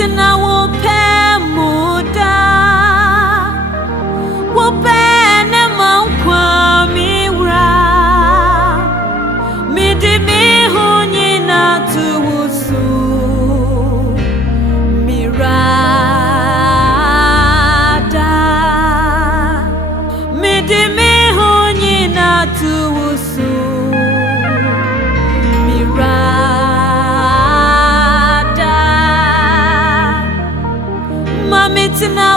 tina wo pe muda wo pe ne mankwa mi wra mi di mi hunyi na tu wusu mirada mi di mi hunyi na tu wusu mirada mami tina